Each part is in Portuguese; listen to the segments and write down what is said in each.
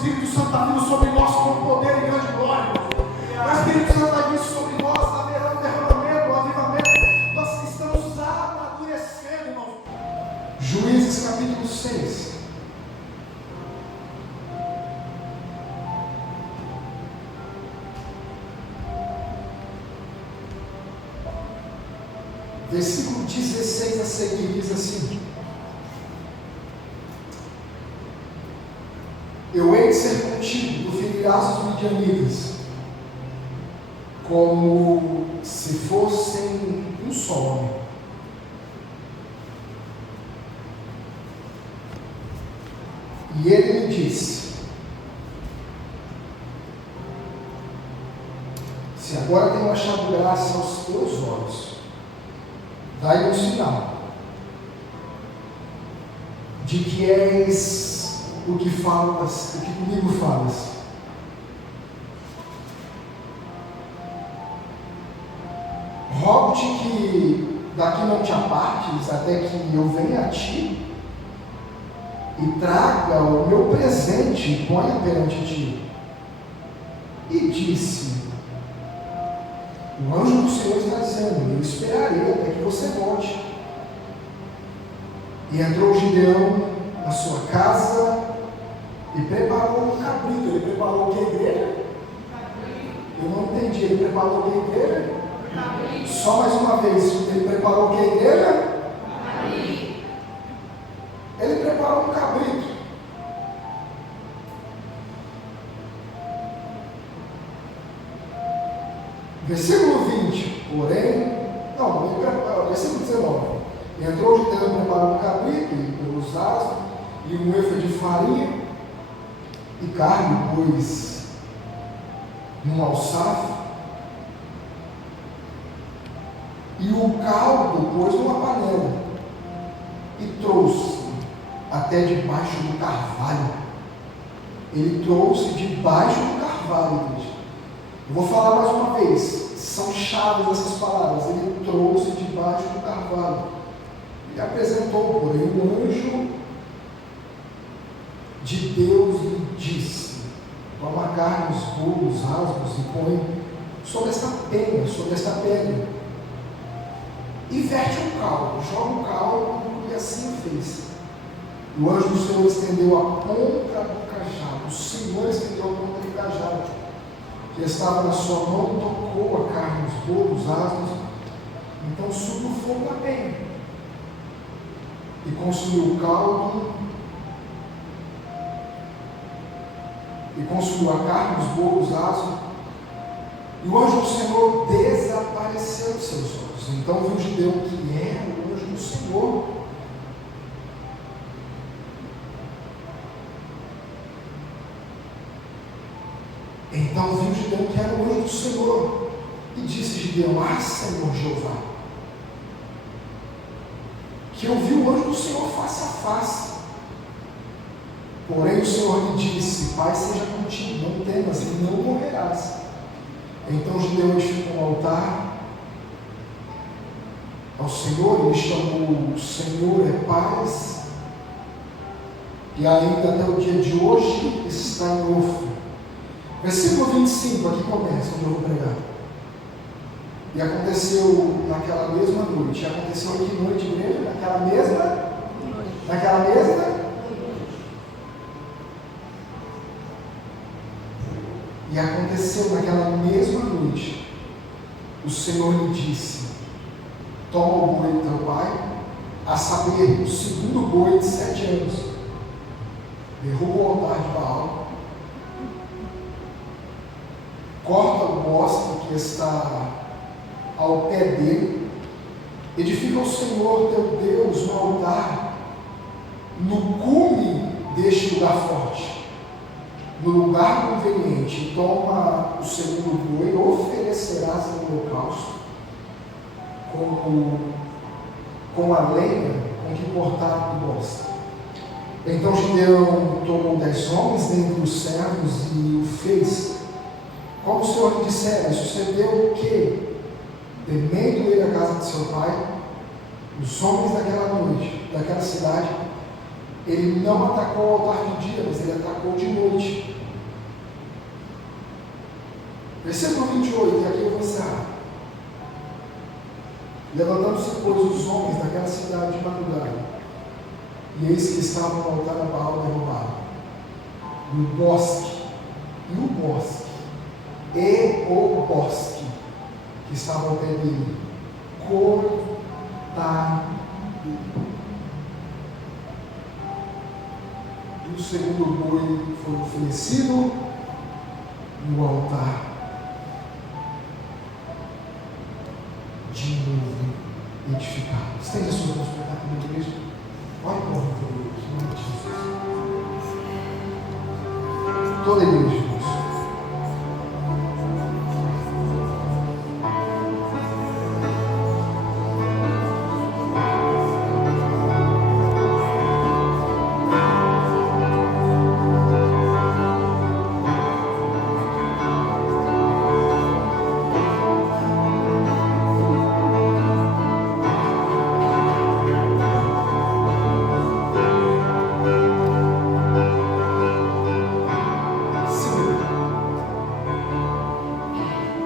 Espírito Santo está vindo sobre nós com poder e grande glória. O Espírito Santo está vindo sobre nós, haverá um derramamento, um avivamento. Nós estamos amadurecendo, irmão. Juízes capítulo 6. Versículo 16 a seguir diz assim: eu hei de ser contigo, tu ferirás os midianitas, como se fossem um só homem. E ele me disse: se agora tenho achado graça aos teus olhos, dai-me um sinal de que és o que falas, o que comigo falas. Rogo-te que daqui não te apartes até que eu venha a ti e traga o meu presente e ponha perante ti. E disse: o anjo do Senhor está dizendo, eu esperarei até que você volte. E entrou Gideão na sua casa e preparou um cabrito. Ele preparou o que, igreja? Eu não entendi. Ele preparou o que, igreja? Só mais uma vez. Ele preparou o que, igreja? Ele preparou um cabrito. Versículo 20, versículo 19. Entrou Gideão, preparou um cabrito, e pelos asnos, e um efa de farinha, e carne, pôs num alçafo, e o caldo pôs numa panela, e trouxe até debaixo do carvalho. Ele trouxe debaixo do carvalho, igreja. Eu vou falar mais uma vez, são chaves essas palavras. Ele trouxe debaixo do carvalho. Ele apresentou, porém, o anjo de Deus lhe disse: toma a carne, os bolos, os asmos e põe sobre esta penha, sobre esta pedra, e verte o caldo, joga o caldo, e assim fez. O anjo do Senhor estendeu a ponta do cajado, o Senhor estendeu a ponta do cajado que estava na sua mão, tocou a carne, os bolos, os asmos, então subiu o fogo na penha e consumiu o caldo, e consumiu a carne, os bolos, os asmos, e o anjo do Senhor desapareceu de seus olhos. Então viu Gideão que era o anjo do Senhor. Então viu Gideão que era o anjo do Senhor, e disse Gideão: ah, Senhor Jeová, que eu vi o anjo do Senhor face a face. Porém o Senhor lhe disse: Pai seja contigo, não temas, e não morrerás. Então Gideão edificou um altar ao Senhor, e chamou: o Senhor é paz, e ainda até o dia de hoje está em Ofra. Versículo 25, aqui começa, onde eu vou pregar. E aconteceu naquela mesma noite. E aconteceu em que noite, igreja? Naquela mesma? E aconteceu naquela mesma noite, o Senhor lhe disse: toma o boi do teu pai, a saber, o segundo boi de 7 anos, derruba o altar de Baal, corta o bosque que está ao pé dele, edifica ao Senhor teu Deus um altar no cume deste lugar forte, no lugar conveniente. Toma o segundo boi, oferecerás no holocausto com a lenha com que cortaram o bosque. Então Gideão tomou 10 homens dentre os servos e o fez como o Senhor lhe dissera. E sucedeu que, temendo ele a casa de seu pai, os homens daquela noite, daquela cidade, ele não atacou o altar de dia, mas ele atacou de noite, Versículo 28, e aqui eu vou encerrar. Levantando-se, pois, os homens daquela cidade de madrugada, e eis que estavam no altar a Baal derrubado, e o bosque, que estava ao pé dele, cortado. E o segundo boi foi oferecido no altar, de novo edificado. Estende a sua mão para cá comigo, igreja. Olha para o nome de Jesus. Toda a igreja, irmãos.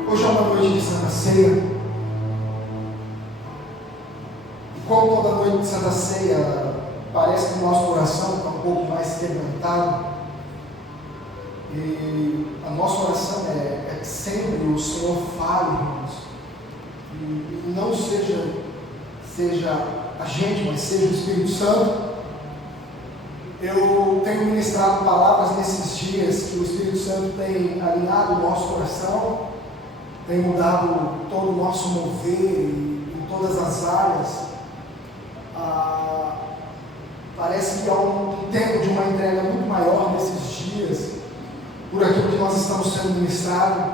Hoje é uma noite de Santa Ceia. E como toda noite de Santa Ceia, parece que o nosso coração está um pouco mais quebrantado. E a nossa oração é que sempre o Senhor fale, irmãos. E não seja a gente, mas seja o Espírito Santo. Eu tenho ministrado palavras nesses dias que o Espírito Santo tem alinhado o nosso coração, tem mudado todo o nosso mover em todas as áreas. Parece que há um tempo de uma entrega muito maior nesses dias, por aquilo que nós estamos sendo ministrados.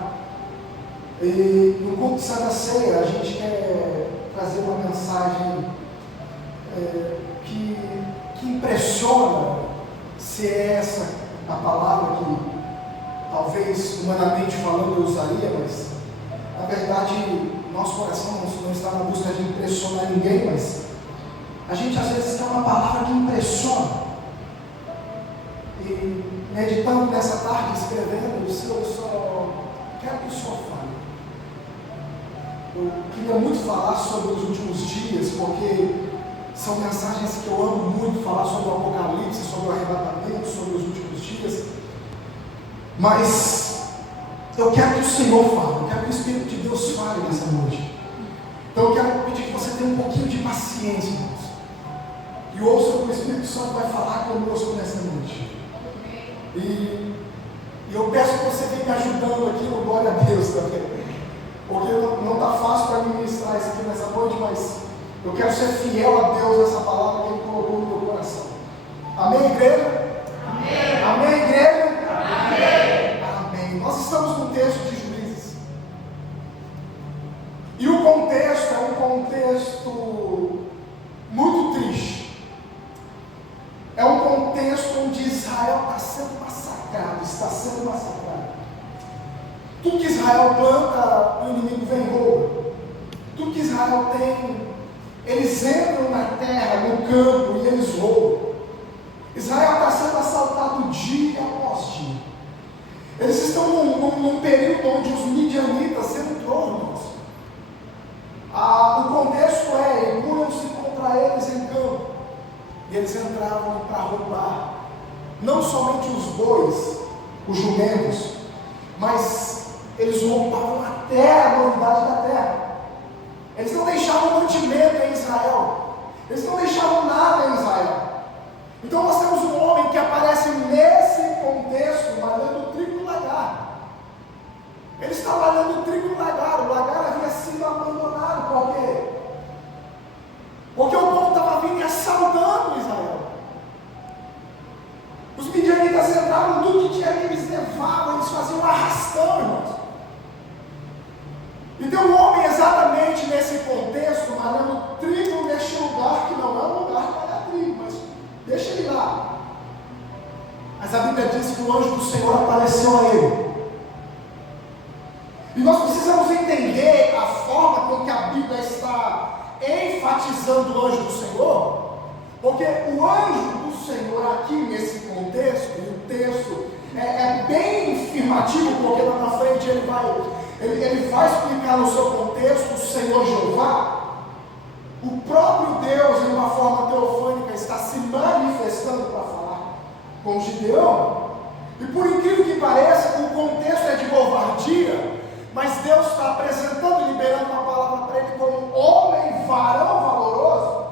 E no culto de Santa Ceia, a gente quer trazer uma mensagem que impressiona, se é essa a palavra que talvez humanamente falando eu usaria, mas na verdade nosso coração não está na busca de impressionar ninguém, mas a gente às vezes quer uma palavra que impressiona. E meditando nessa tarde, escrevendo, eu só quero que o Senhor fale. Eu queria muito falar sobre os últimos dias, porque são mensagens que eu amo muito, falar sobre o Apocalipse, sobre o arrebatamento, sobre os últimos dias. Mas eu quero que o Senhor fale, eu quero que o Espírito de Deus fale nessa noite. Então eu quero pedir que você tenha um pouquinho de paciência, irmãos, e ouça o que o Espírito Santo vai falar conosco nessa noite. E eu peço que você venha me ajudando aqui no Glória a Deus também, porque não está fácil para mim ministrar isso aqui nessa noite, mas eu quero ser fiel a Deus nessa palavra que Ele colocou no meu coração. Amém, igreja? Amém. Amém, igreja? Amém. Amém. Nós estamos no texto de Juízes. E o contexto é um contexto muito triste. É um contexto onde Israel está sendo massacrado. Tudo que Israel planta, o inimigo vem e rouba. Tudo que Israel tem, eles entram na terra, no campo, e eles roubam. Israel está sendo assaltado dia após dia. Eles estão num período onde os midianitas entrou, irmãos. O contexto impunham-se contra eles em campo. E eles entravam para roubar, não somente os bois, os jumentos, mas eles roubavam até a novidade da terra. Eles não deixavam mantimento em Israel, eles não deixavam nada em Israel. Então nós temos um homem que aparece nesse contexto, malhando trigo no lagar. Ele está malhando trigo no lagar, o lagar havia sido abandonado. Por quê? Porque o povo estava vindo e assaltando Israel. Os midianitas entraram, tudo que tinha ali eles levavam, eles faziam arrastão, irmãos. Então o homem exatamente nesse contexto, malhando trigo neste lugar, que não é um lugar para malhar trigo, mas deixa ele lá. Mas a Bíblia diz que o anjo do Senhor apareceu a ele. E nós precisamos entender a forma com que a Bíblia está enfatizando o anjo do Senhor, porque o anjo do Senhor aqui nesse contexto, e o texto é bem afirmativo, porque lá na frente frente ele vai explicar no seu contexto o Senhor Jeová. O próprio Deus, em uma forma teofânica, está se manifestando para falar com Gideão. E por incrível que pareça, o contexto é de covardia, mas Deus está apresentando, liberando uma palavra para ele como homem varão valoroso,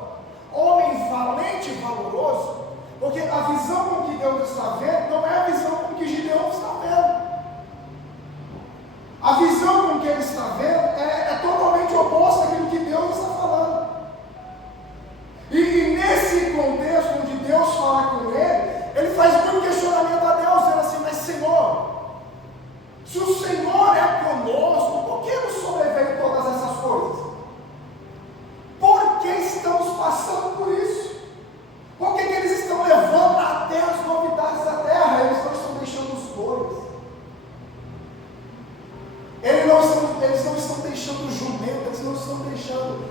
homem valente e valoroso, porque a visão com que Deus está vendo não é a visão com que Gideão está vendo. A visão com que ele está vendo é totalmente oposta àquilo que Deus está falando. E nesse contexto onde Deus fala com ele faz muito questionamento a Deus, dizendo assim: mas Senhor, se o Senhor é conosco, por que nos sobreveio todas essas coisas? Por que estamos passando por isso? Por que eles estão levando até as novidades da terra? Eles não estão deixando os bois, eles não estão deixando jumento, eles não estão deixando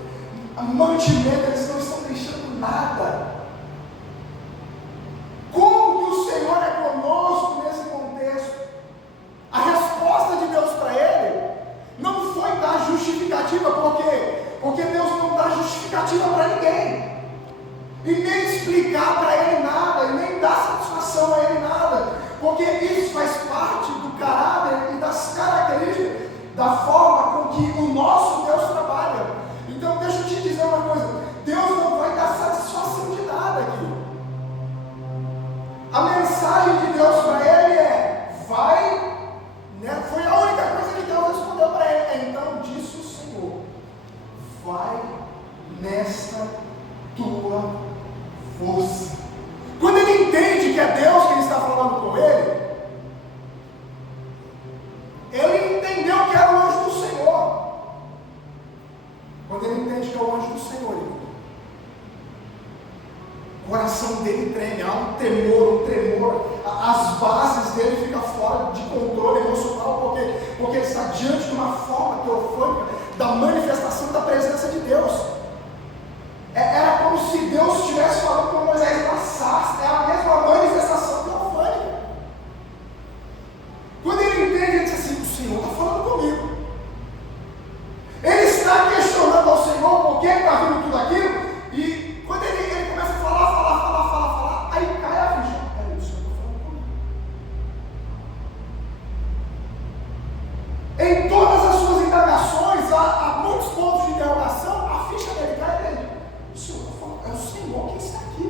mantimento, eles não estão deixando nada. Como que o Senhor é conosco nesse contexto? A resposta de Deus para ele não foi dar justificativa, porque Deus não dá justificativa para ninguém, e nem explicar para ele nada, e nem dar satisfação a ele nada, porque isso faz parte do caráter e das características da forma com que o nosso Deus trabalha. Então deixa eu te dizer uma coisa: Deus não vai dar satisfação de nada aqui. A mensagem de Deus para ele é: vai, né? Foi a única coisa que Deus respondeu para ele. Então disse o Senhor: vai nesta tua força. Quando ele entende que é Deus quem está falando com ele entendeu que era o anjo do Senhor. Quando ele entende que é o anjo do Senhor, o coração dele treme, há um tremor, as bases dele ficam fora de controle emocional, porque ele está diante de uma forma teofânica da manifestação da presença de Deus. Era como se Deus estivesse falando com Moisés na sarça, é a mesma manifestação teofânica. Quando ele entende, ele diz assim: o Senhor está falando comigo. Ele está questionando ao Senhor por que está vindo tudo aquilo, e quando ele começa a falar, aí cai a ficha: peraí, o Senhor está falando comigo. Em todas as suas indagações, há muitos pontos de interrogação, a ficha dele cai dele: o Senhor está falando, é o Senhor quem está aqui.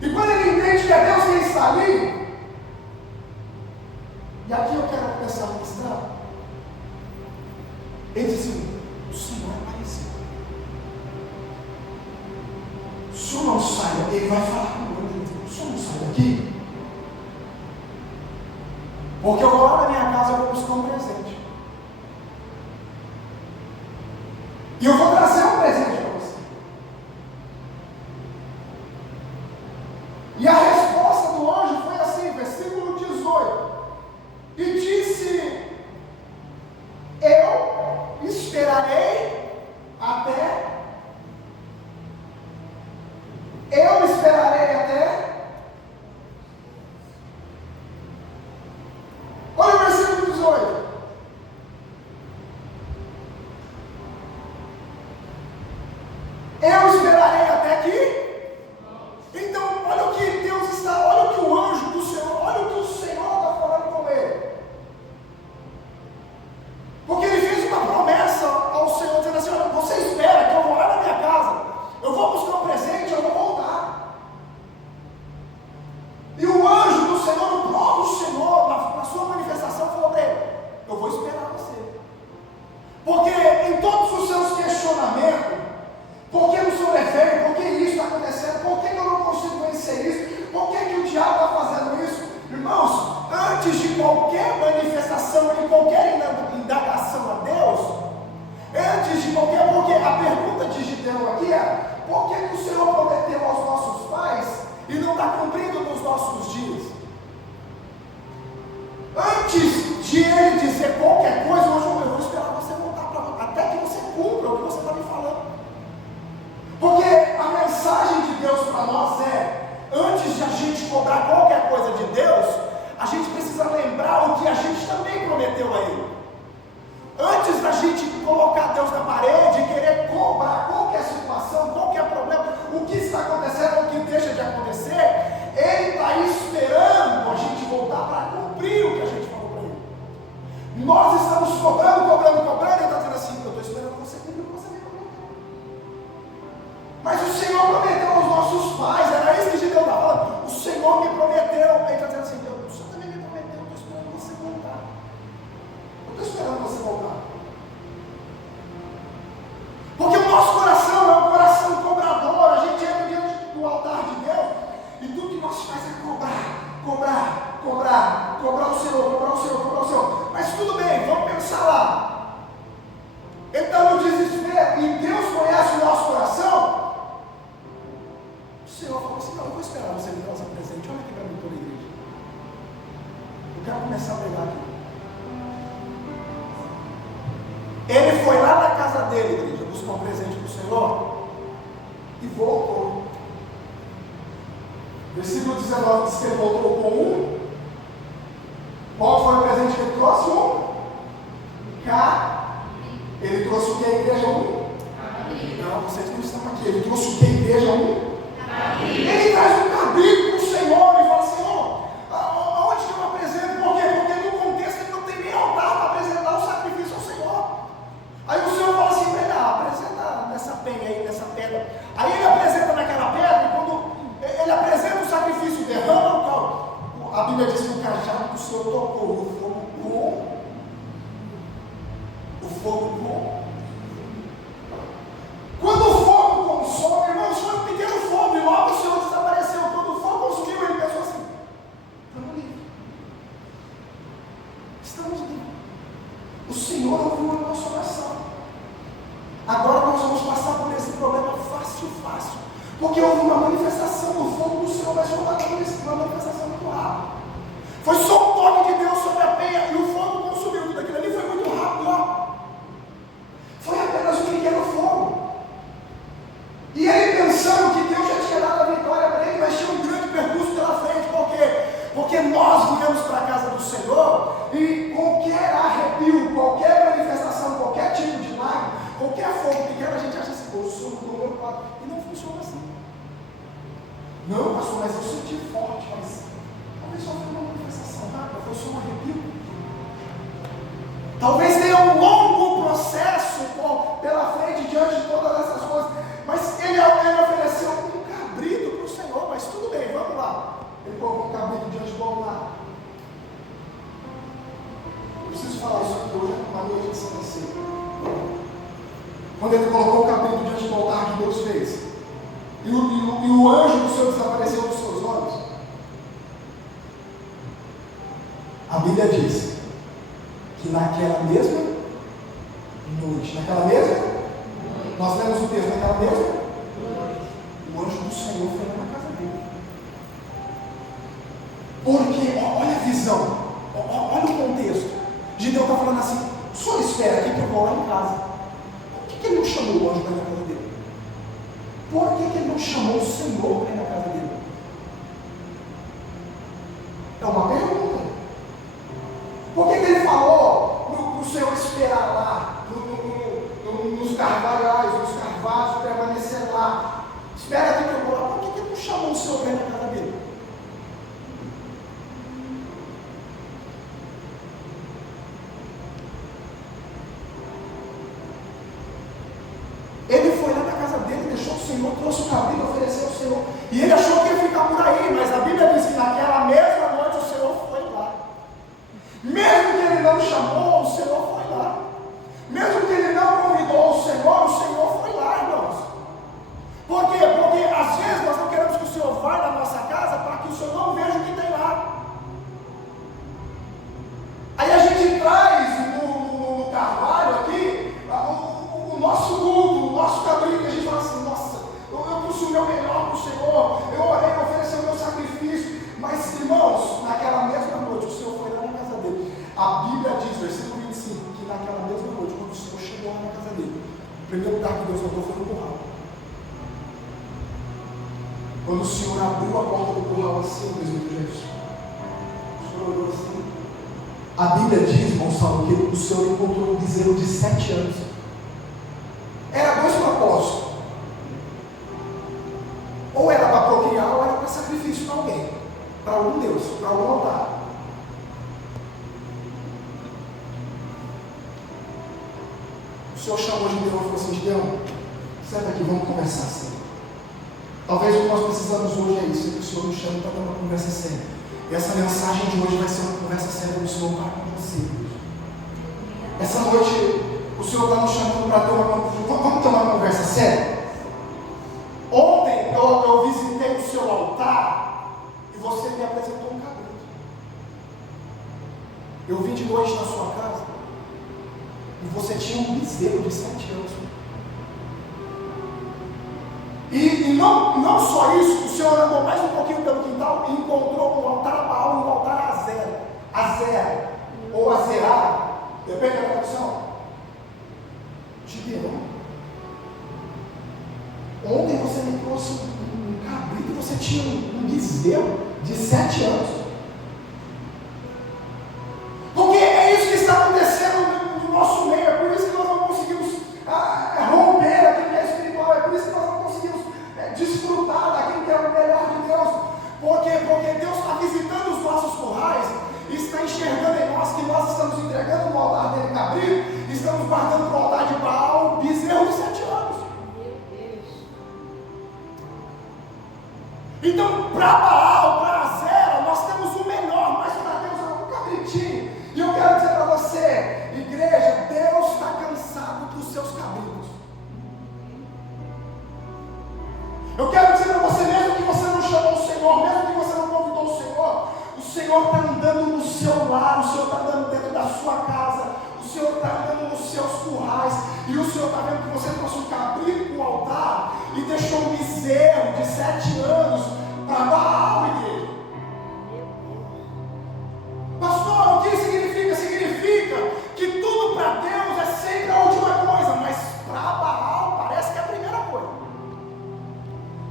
E quando ele entende que é Deus quem está ali, e aqui eu quero começar a mostrar, ele diz assim: o Senhor é parecido. O Senhor não sai, ele vai falar com o anjo: o Senhor não sai daqui, porque eu vou lá na minha casa, eu vou buscar um presente, e eu vou trazer um presente para você. E a resposta do anjo foi assim, versículo 18: e disse: eu esperarei até. Olha o versículo 18. Eu esperarei até aqui. Então, olha o que Deus está, olha o que o anjo do Senhor, olha o que o Senhor está falando com ele. Porque ele fez uma promessa ao Senhor, dizendo assim: olha, você espera que eu vou lá na minha casa, eu vou buscar um presente, eu vou voltar. E o anjo do Senhor, o próprio Senhor, na sua manifestação, falou para ele: eu vou esperar você. Porque em todos os seus questionamentos, por que não sobreveio? Por que isso está acontecendo? Por que eu não consigo vencer isso? Por que o diabo está fazendo isso? Irmãos, antes de qualquer manifestação, de qualquer indagação a Deus, porque a pergunta de Gideão aqui é: por que o Senhor prometeu aos nossos pais e não está cumprindo nos nossos dias? Antes de ele dizer qualquer coisa, hoje eu vou esperar você voltar até que você cumpra o que você está me falando. Porque a mensagem de Deus para nós é: antes de a gente cobrar qualquer coisa de Deus, a gente precisa lembrar o que a gente também prometeu. carne, cobrar o Senhor. Mas tudo bem, vamos pensar lá. Ele está no desespero e Deus conhece o nosso coração. O Senhor falou assim: não, eu vou esperar você me trazer presente. Olha aqui para mim toda a igreja. Eu quero começar a pregar aqui. Ele foi lá na casa dele, igreja, buscar um presente para o Senhor e voltou. Versículo 19 diz que ele voltou com um. Qual foi o presente que ele trouxe? Ele trouxe o que a igreja? Não, vocês não estão aqui. Ele trouxe o que a igreja? Ele traz um cabrito para o Senhor e fala: Senhor, aonde que eu apresento? Por quê? Porque no contexto ele não tem nem altar para apresentar o sacrifício ao Senhor. Aí o Senhor fala assim para ele: apresenta nessa penha aí, nessa pedra. Aí ele apresenta naquela pedra e quando ele apresenta o sacrifício, derrama o caldo. A Bíblia diz que o cajado do Senhor tocou, o fogo voou. O fogo voou. Quando o fogo consome, irmãos, foi um pequeno fogo e logo o Senhor desapareceu. Quando o fogo consumiu, ele pensou assim: estamos livres. Estamos livres. O Senhor ouviu a nossa oração. Agora nós vamos passar por esse problema fácil. Porque houve uma manifestação do fogo do Senhor, mas foi uma manifestação muito rápida. Foi só um toque de Deus sobre a penha e o fogo consumiu tudo aquilo ali. Foi muito rápido, ó. Foi apenas um pequeno fogo. E ele pensando que Deus já tinha dado a vitória para ele, mas tinha um grande percurso pela frente. Por quê? Porque nós viemos para a casa do Senhor e qualquer arrepio, qualquer manifestação, qualquer tipo de lágrima, qualquer fogo pequeno, a gente acha assim: o Senhor mudou meu quadro. E não funciona assim. Não, pastor, mas eu senti forte, mas talvez só foi uma manifestação rápida, foi só um arrepio. Talvez tenha um longo processo pela frente diante de todas essas coisas, mas ele ofereceu um cabrito para o Senhor. Mas tudo bem, vamos lá. Ele colocou um cabrito diante do altar. Eu preciso falar isso aqui hoje, uma noite de Santa Ceia. Quando ele colocou o cabrito diante do altar, que Deus fez, e o anjo do Senhor desapareceu dos seus olhos, a Bíblia diz que naquela mesma noite, nós lemos o texto, naquela mesma noite, o anjo do Senhor foi na casa dele. Porque, olha a visão, olha o contexto. Gideão está falando assim: o senhor espera aqui que eu vou lá em casa. Por que ele não chamou o anjo para ir na casa dele? Por que ele não chamou o Senhor para ir na casa dele? É uma pergunta. Por que ele falou para o Senhor esperar lá, nos carvalhais, nos carvalhos, permanecer lá? Espera aqui que eu vou lá. Por que ele não chamou o Senhor para ir na casa dele? Ele foi lá na casa dele, deixou o Senhor, trouxe o cabrito, ofereceu ao Senhor. E ele achou que ia ficar por aí, mas a Bíblia diz que naquela mesma noite o Senhor foi lá. Mesmo que ele não chamou, o Senhor foi lá. Mesmo que ele não convidou o Senhor foi lá, irmãos. Por quê? Porque às vezes nós não queremos que o Senhor vá na nossa casa para que o Senhor não veja o que tem lá. Aí a gente traz no carvalho aqui o nosso culto, o nosso cabrito, a gente fala assim: nossa, eu trouxe o meu melhor para o Senhor, eu orei, eu ofereci o meu sacrifício. Mas, irmãos, naquela mesma noite o Senhor foi lá na casa dele. A Bíblia diz, versículo 25, que naquela mesma noite, quando o Senhor chegou lá na casa dele, o primeiro lugar que Deus mandou foi no curral. Quando o Senhor abriu a porta do curral assim, presbítero Jesus, o Senhor olhou assim. A Bíblia diz, irmão Saulo, que o Senhor encontrou um bezerro de 7 anos. Era 2 propósitos. Ou era para procriar, ou era para sacrifício para alguém. Para algum Deus, para algum altar. O Senhor chamou Gideão e falou assim: Gideão, senta aqui, vamos conversar assim. Talvez o que nós precisamos hoje é isso, que o Senhor nos chama para ter uma conversa séria. E essa mensagem de hoje vai ser uma conversa séria do Senhor para com você. Essa noite, o Senhor está nos chamando para ter uma conversa. Vamos ter uma conversa séria? Ontem eu visitei o seu altar e você me apresentou um cabrito. Eu vim de noite na sua casa e você tinha um bezerro de 7 anos. E não só isso, o Senhor andou mais um pouquinho pelo quintal e encontrou um altar a Baal e um altar a Azera. Azera, ou Azerá, depende da tradução. Gideão, ontem você me trouxe um cabrito e você tinha um bezerro de 7 anos. Porque é isso que está acontecendo no nosso meio, é por isso que nós não conseguimos romper aquilo que é espiritual, é por isso que nós não conseguimos desfrutar daquilo que é o melhor de Deus, porque Deus está visitando os nossos currais, está enxergando em nós que nós estamos entregando no altar dele cabrito, estamos guardando para o altar de Baal bezerro de 7 anos. Então, para Baal, para Azera, nós temos o melhor, mas para Deus é um cabritinho. E eu quero dizer para você, igreja, Deus está cansado dos seus cabritos. Eu quero dizer para você, mesmo que você não chamou o Senhor, mesmo que você não convidou o Senhor está andando no seu lar, o Senhor está andando dentro da sua casa, o Senhor está andando nos seus currais, e o Senhor está vendo que você trouxe um cabrito para o altar e deixou um bezerro de 7 anos para Baal, igreja. Pastor, o que significa? Significa que tudo para Deus é sempre a última coisa, mas para Baal parece que é a primeira coisa.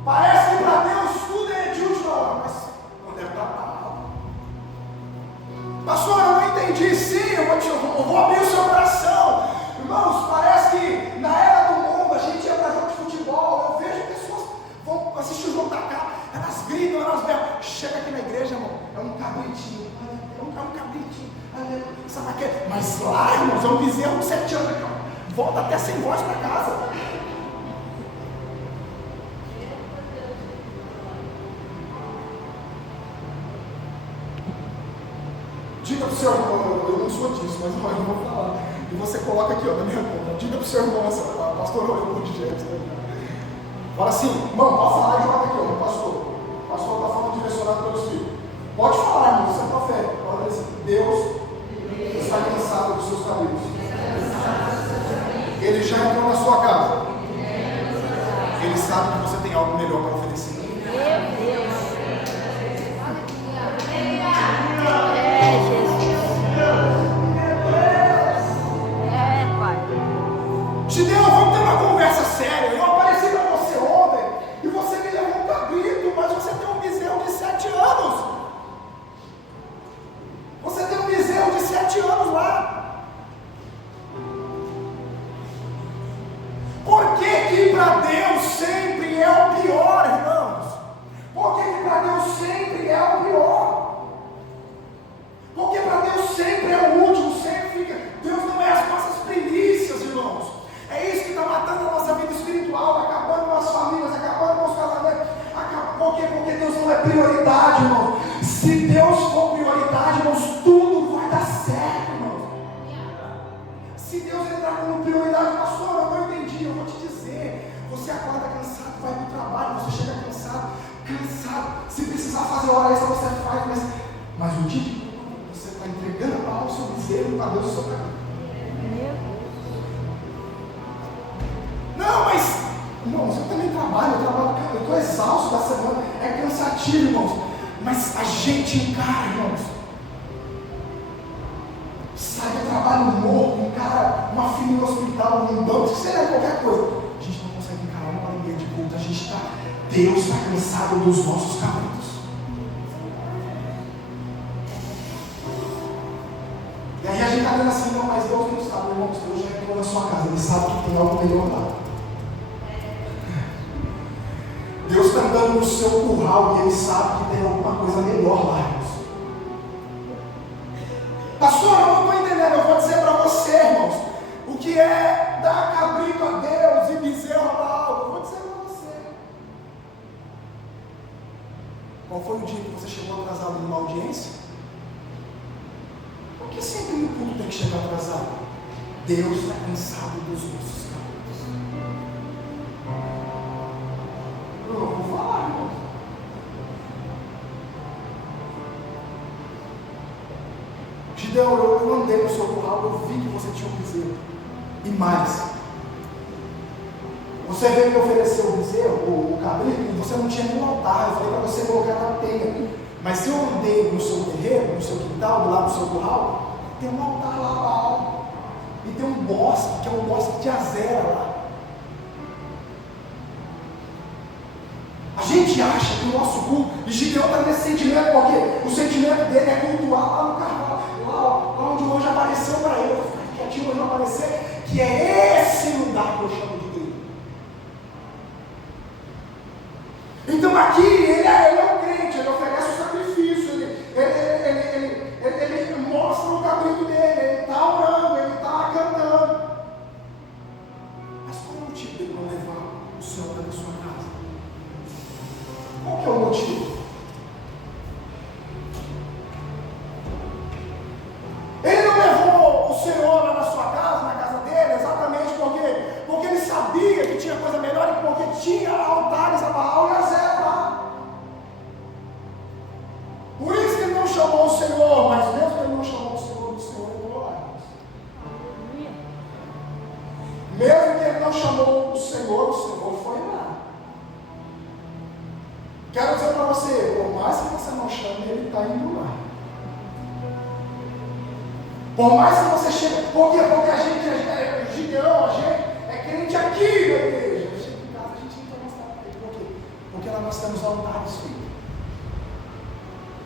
Parece que para Deus tudo é de última hora, mas quando é para Baal. Pastor, eu não entendi. Sim, eu vou abrir o seu coração. Irmãos, parece que na era do mundo a gente ia para jogo de futebol. Eu vejo pessoas vão assistir o jogo da cá, elas gritam, elas berram. Chega aqui na igreja, irmão, é um cabritinho. É um cabritinho. Sabe o que? Mas lá, irmãos, é um bezerro de 7 anos. Volta até sem voz para casa. Diga para o seu irmão, eu não sou disso, mas eu vou falar. E você coloca aqui, ó, na minha conta. Diga para o seu irmão, pastor, eu vou de jeito. Fala assim, irmão, pode falar e joga aqui, ó, pastor. O pastor está falando direcionado pelos filhos. Pode falar, irmão, você é profeta. Pode dizer, Deus está cansado dos seus cabritos. Ele já entrou na sua casa. Ele sabe que você tem algo melhor para oferecer. Meu Deus. Gideão, vamos ter uma conversa séria. Eu apareci para você ontem e você me levou um cabrito, mas você tem um bezerro de 7 anos. Você tem um bezerro de 7 anos lá. Por que para Deus sempre é o pior, irmãos? Por que para Deus sempre é o pior? Porque para Deus sempre é o último, sempre fica. Deus não é as nossas primícias, irmãos. É isso que está matando a nossa vida espiritual, acabando com as famílias, acabando com os casamentos. Por quê? Porque Deus não é prioridade, irmão. Se Deus for prioridade, irmãos, tudo vai dar certo, irmão. Se Deus entrar como prioridade, pastor, eu não entendi, eu vou te dizer. Você acorda cansado, vai para o trabalho, você chega cansado. Se precisar fazer hora extra, você faz, mas o dia que você está entregando para o seu bezerro, para Deus o seu caminho. Não, mas, irmãos, eu também trabalho, eu estou exausto da semana, é cansativo, irmãos, mas a gente encara, irmãos, sai do trabalho morto, encara uma filha no hospital, num banco, seja qualquer coisa, a gente não consegue encarar uma hora e meia de culto, Deus está cansado dos nossos cabritos. E aí a gente está vendo assim, não, mas Deus não sabe, irmãos, Deus já entrou na sua casa, Ele sabe que tem algo melhor lá. Deus está andando no seu curral e Ele sabe que tem alguma coisa melhor lá, irmãos. Pastor, eu não estou entendendo, eu vou dizer para você, irmãos, o que é dar cabrito a Deus e bezerro a Baal. Eu vou dizer para você. Qual foi o dia que você chegou atrasado numa audiência? Por que sempre no culto tem que chegar atrasado? Deus está cansado dos nossos cabritos. Eu vou falar, irmão. Gideão, eu andei no seu curral, eu vi que você tinha um bezerro. E mais, você veio me oferecer o bezerro, o cabrito, e você não tinha nenhum altar. Eu falei para você colocar na telha. Mas se eu andei no seu terreiro, no seu quintal, do lado do seu curral, tem um altar lá, Baal. E tem um bosque, que é um bosque de Azera lá. A gente acha que o nosso culto, e Gideão está nesse sentimento, porque o sentimento dele é cultuar lá no carvalho, lá onde o anjo apareceu para ele. Eu vou ficar quietinho, o anjo aparecer, que é esse lugar que eu chamo de Deus. Então aqui ele é um crente, ele oferece o sacrifício, ele mostra o cabrito dele, ele está orando, ele está cantando. Mas qual é o motivo dele não levar o Senhor para a sua casa? Qual que é o motivo? Ele não levou o Senhor lá na sua casa, na casa dele, exatamente porque ele sabia que tinha coisa melhor e porque tinha altares a Baal e a Azera lá. Por isso que ele não chamou o Senhor, mas mesmo que ele não chamou o Senhor entrou lá. Mesmo que ele não chamou o Senhor foi lá. Quero dizer para você, por mais que você não chame, ele está indo lá. Por mais que você chegue, porque a gente, Gideão, a gente é crente aqui na igreja. Mas chega em casa, a gente não quer mostrar para ele. Por quê? Porque lá nós temos altares feitos.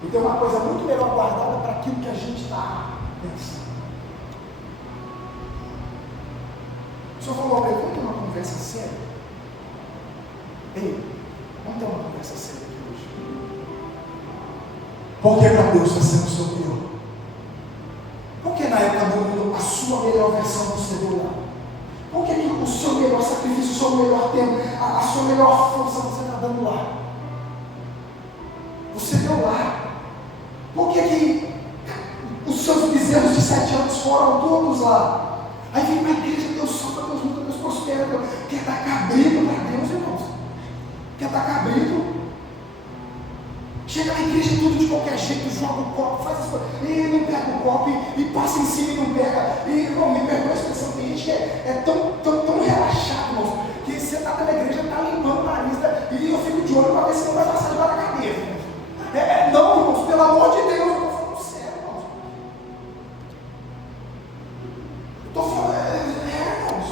E tem uma coisa muito melhor guardada para aquilo que a gente está pensando. O senhor falou para ele, vamos ter uma conversa séria? Ei, vamos ter uma conversa séria aqui hoje. Porque para Deus está sendo superior. Por que na época do mundo a sua melhor versão você deu lá? Por que o seu melhor sacrifício, o seu melhor tempo, a sua melhor força você está dando lá? Você deu lá. Por que os seus bezerros de 7 anos foram todos lá? Aí vem para a igreja, Deus salva, Deus muda, Deus prospera. Quer dar cabrito para Deus, irmãos? Quer dar cabrito? Chega na igreja tudo de qualquer jeito, joga o copo, faz as coisas, e não pega o copo, e passa em cima e não pega. E não, me perdoa a expressão, tem gente que é tão relaxado, irmãos, que você está na igreja, está limpando o nariz, e eu fico de olho para ver se não vai passar debaixo da cabeça. Não, irmãos, pelo amor de Deus, eu estou falando sério, irmãos. Estou falando, irmãos.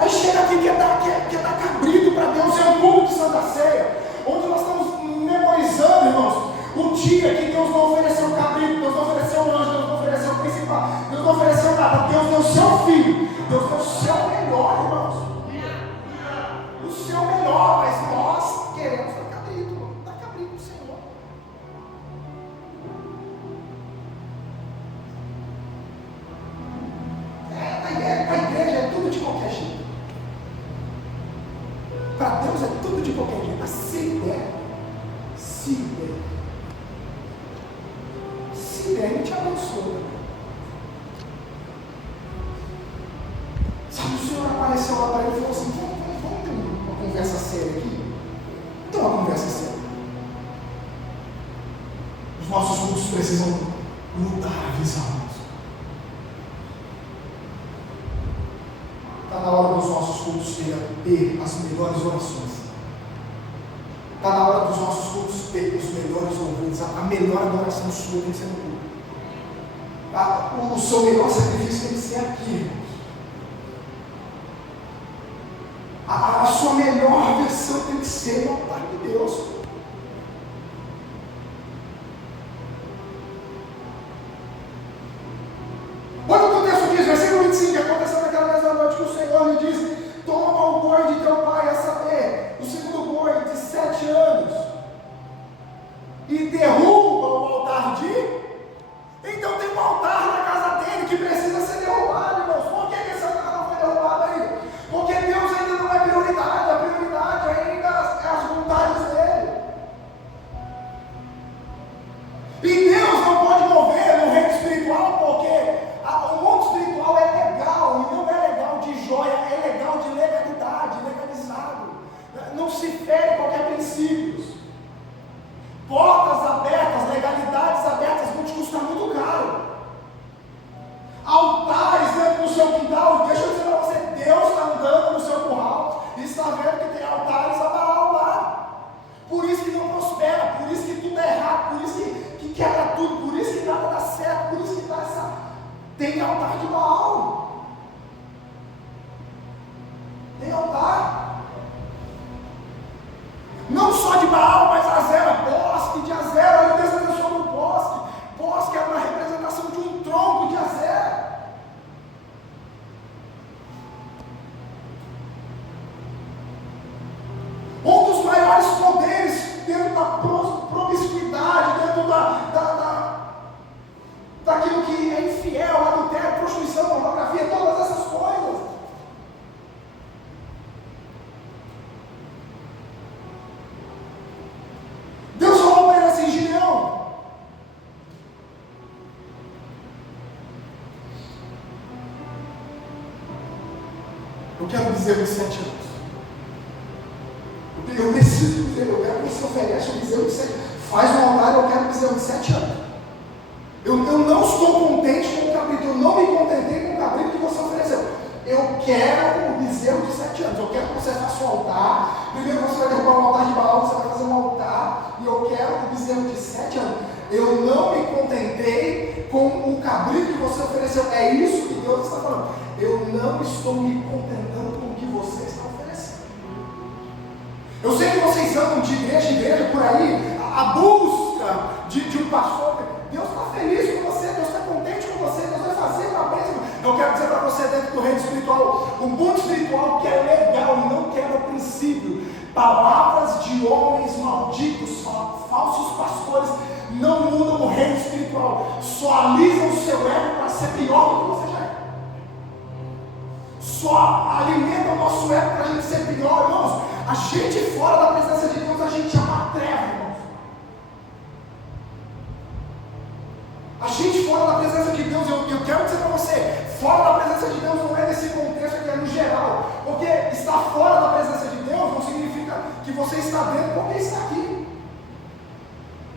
Aí chega aqui, quer dar cabrito para Deus, é um culto de Santa Ceia, onde nós estamos memorizando, irmãos, o dia que Deus não ofereceu cabrito, Deus não ofereceu anjo, Deus não ofereceu o principal, Deus não ofereceu nada, Deus deu o seu filho, Deus deu o seu melhor, irmãos. O seu melhor, mas nós queremos dar cabrito do Senhor. A igreja é tudo de qualquer jeito. Para Deus é tudo de qualquer jeito. Se der, Ele te abençoa. Sabe, o Senhor apareceu lá para ele e falou assim: vamos ter uma conversa séria aqui. Então, uma conversa séria. Os nossos cultos precisam mudar a visão. Está na hora dos nossos cultos ter as melhores orações. Está na hora dos nossos cultos ter os melhores ouvidos. A melhor adoração sua tem que ser no culto. O seu melhor sacrifício tem que ser aqui, irmãos. A sua melhor versão tem que ser no altar de Deus. Olha o que o texto diz, versículo 25, aconteceu naquela mesma noite que o Senhor lhe disse: toma o boi de teu pai, a saber, o segundo boi de 7 anos, e derruba o altar de... Então tem um altar na casa dele que precisa ser derrubado, irmãos. Por que esse altar não foi derrubado ainda? Porque Deus ainda não é prioridade, a prioridade ainda é as vontades dele. de Baal, mas Azera, bosque de Azera. Olha, Deus abençoou o bosque. Bosque era uma representação de um tronco de Azera. Um dos maiores poderes dentro da promiscuidade, dentro daquilo que é infiel, adultério, prostituição, pornografia, todas essas coisas. Deus falou para ele assim: Gideão, eu quero bezerro de 7 anos. Eu preciso dizer, eu quero que você ofereça um bezerro de 7 anos. Faz um altar, eu quero um bezerro de 7 anos. Eu não estou contente com o cabrito, eu não me contentei com o cabrito que você ofereceu. Eu quero o bezerro de 7 anos. Eu quero que você faça um altar. Primeiro você vai derrubar um altar de Baal, você vai fazer um altar. E eu quero o bezerro de 7 anos. Eu não me contentei com o cabrito que você ofereceu. É isso que Deus está falando. Eu não estou me contentando com o que você está oferecendo. Eu sei que vocês andam de igreja em igreja por aí, a busca de um pastor. Deus está feliz com você, Deus está contente com você, Deus vai fazer uma bênção. Eu quero dizer para você, dentro do reino espiritual, o mundo espiritual que é legal e não quebra o princípio. Palavras de homens malditos, falsos pastores, não mudam o reino espiritual, só alisam o seu ego para ser pior do que você já é. Só alimenta o nosso ego para a gente ser pior, irmãos. A gente fora da presença de Deus, a gente é uma treva, irmãos. A gente fora da presença de Deus, eu quero dizer para você, fora da presença de Deus não é nesse contexto aqui, é no geral. Porque estar fora da presença de Deus não significa que você está dentro, porque está aqui.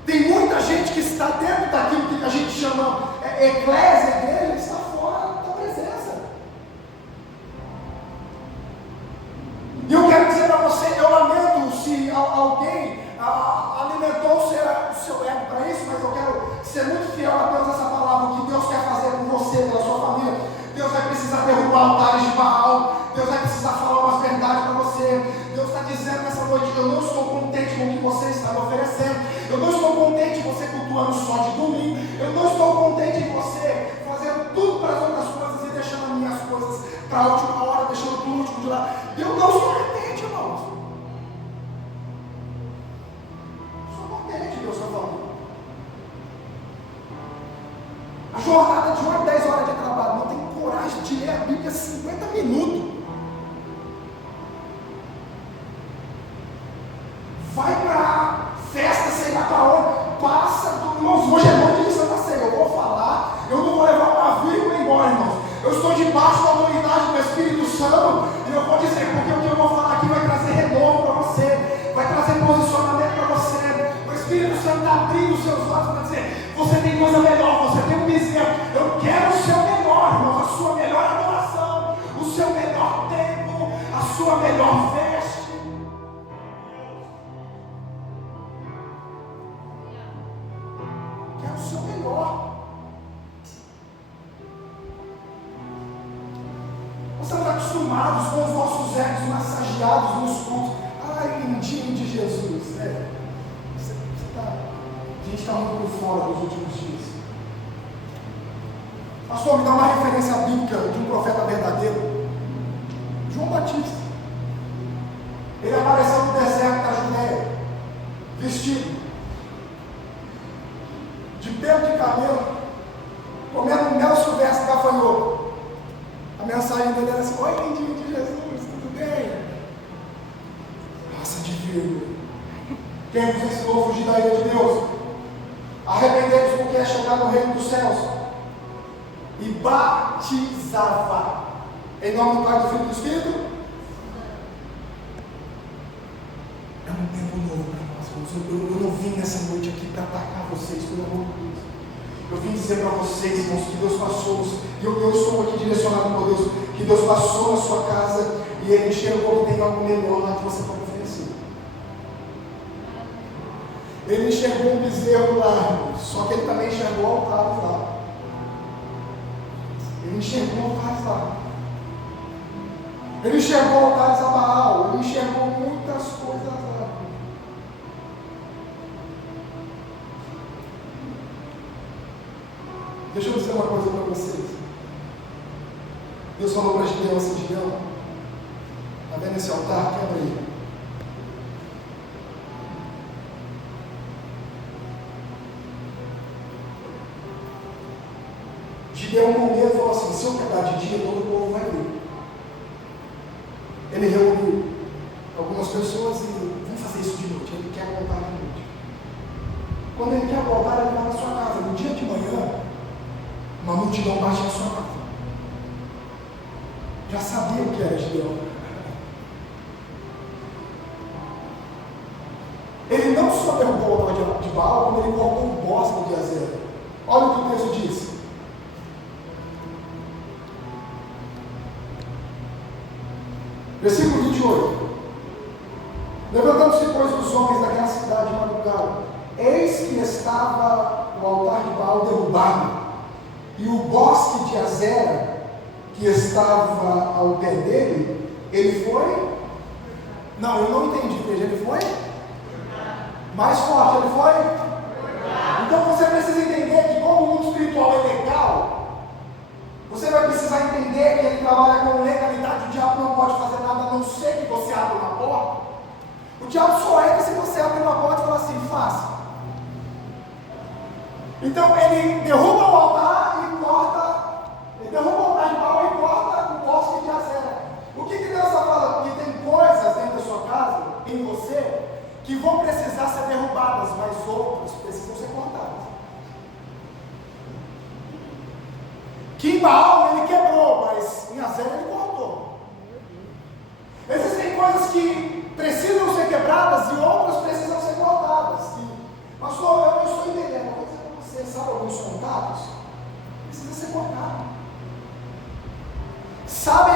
Tem muita gente que está dentro daquilo que a gente chama eclésia dele, está fora da presença. E eu quero dizer para você, eu lamento se alguém alimentou o seu ego para isso, mas eu quero ser muito fiel a Deus essa palavra, o que Deus quer fazer com você, pela sua família. Deus vai precisar derrubar altares de Baal, Deus vai precisar falar umas verdades para você. Deus está dizendo nessa noite: eu não estou contente com o que você está me oferecendo, eu não estou contente em você cultuando só de domingo, eu não estou contente em você fazendo tudo para as outras coisas e deixando as minhas coisas para a última hora, deixando para o último de lá. Eu não estou contente, irmãos. Deus está falando. A jornada de 8, 10 horas de trabalho, não tem coragem de ler a Bíblia 50 minutos. Vai para festa, sei lá para onde, passa, irmãos, hoje é noite de Santa Ceia, eu vou falar, eu não vou levar uma vírgula embora, irmãos. Eu estou debaixo da autoridade do Espírito Santo, e eu vou dizer, porque o que eu vou falar aqui vai trazer renovo para você, vai trazer posicionamento para você. O Espírito Santo está abrindo os seus olhos para dizer: você tem coisa melhor, você tem um bezerro. Eu quero o seu melhor, irmãos, a sua melhor adoração, o seu melhor tempo, a sua melhor veste. Quero o seu melhor. Nós estamos acostumados com os nossos egos massageados nos cultos. Ai, lindinho de Jesus, né? A gente está muito por fora dos últimos dias. Pastor, me dá uma referência bíblica de um profeta verdadeiro. João Batista. Ele apareceu no deserto da Judéia, vestido de pelo de camelo, comendo mel silvestre gafanhoto. A mensagem dele era assim: oi, lindinho de Jesus, tudo bem? Raça de vírgula. Quem vos ensinou a fugir da ira de Deus? Arrependei-vos, porque é chegado o reino dos céus. E batizava em nome do Pai, do Filho e do Espírito. É um tempo novo para nós. Eu não vim nessa noite aqui para atacar vocês, pelo amor de Deus. Eu vim dizer para vocês, irmãos, que Deus passou, e eu estou aqui direcionado por Deus, que Deus passou na sua casa e Ele enxergou que tem algo melhor lá que você pode oferecer. Ele enxergou um bezerro lá, irmãos, só que Ele também enxergou altares lá. Ele enxergou altares lá. Ele enxergou altares a Baal. Ele enxergou muitas coisas lá. Deixa eu dizer uma coisa para vocês. Deus falou para Gideão assim: Gideão, está vendo esse altar? Quebra ele. Gideão com medo falou assim: se eu quebrar de dia, todo o povo vai ver. Ele reuniu algumas pessoas e vamos fazer isso de noite. Ele quer voltar de noite. Quando ele quer voltar, ele vai na sua casa. No dia de manhã, uma multidão bate na sua casa. Já sabia o que era Gideão. Ele não só derrubou o altar de Baal, como ele cortou o bosque de Azera. Olha o que o texto diz. Versículo 28. Levantando-se, pois, os homens daquela cidade de madrugada, eis que estava o altar de Baal derrubado, e o bosque de Azera, que estava ao pé dele, ele foi? Não, eu não entendi, igreja, ele foi? Mais forte, ele foi? Então você precisa entender que, como o mundo espiritual é legal, você vai precisar entender que ele trabalha com legalidade. O diabo não pode fazer nada a não ser que você abra uma porta. O diabo só entra se você abrir uma porta e falar assim: faça. Então ele derruba o altar e corta, ele derruba o altar de Baal e corta o bosque de Azera. O que Deus está falando? Que tem coisas dentro da sua casa, em você, que vão precisar ser derrubadas, mas outras precisam ser cortadas. Que em Baal ele quebrou, mas em Azera ele cortou. Existem coisas que precisam ser quebradas e outras precisam ser cortadas. Pastor, eu não estou entendendo. Vou dizer para você, sabe alguns contatos? Precisa ser cortado. Sabe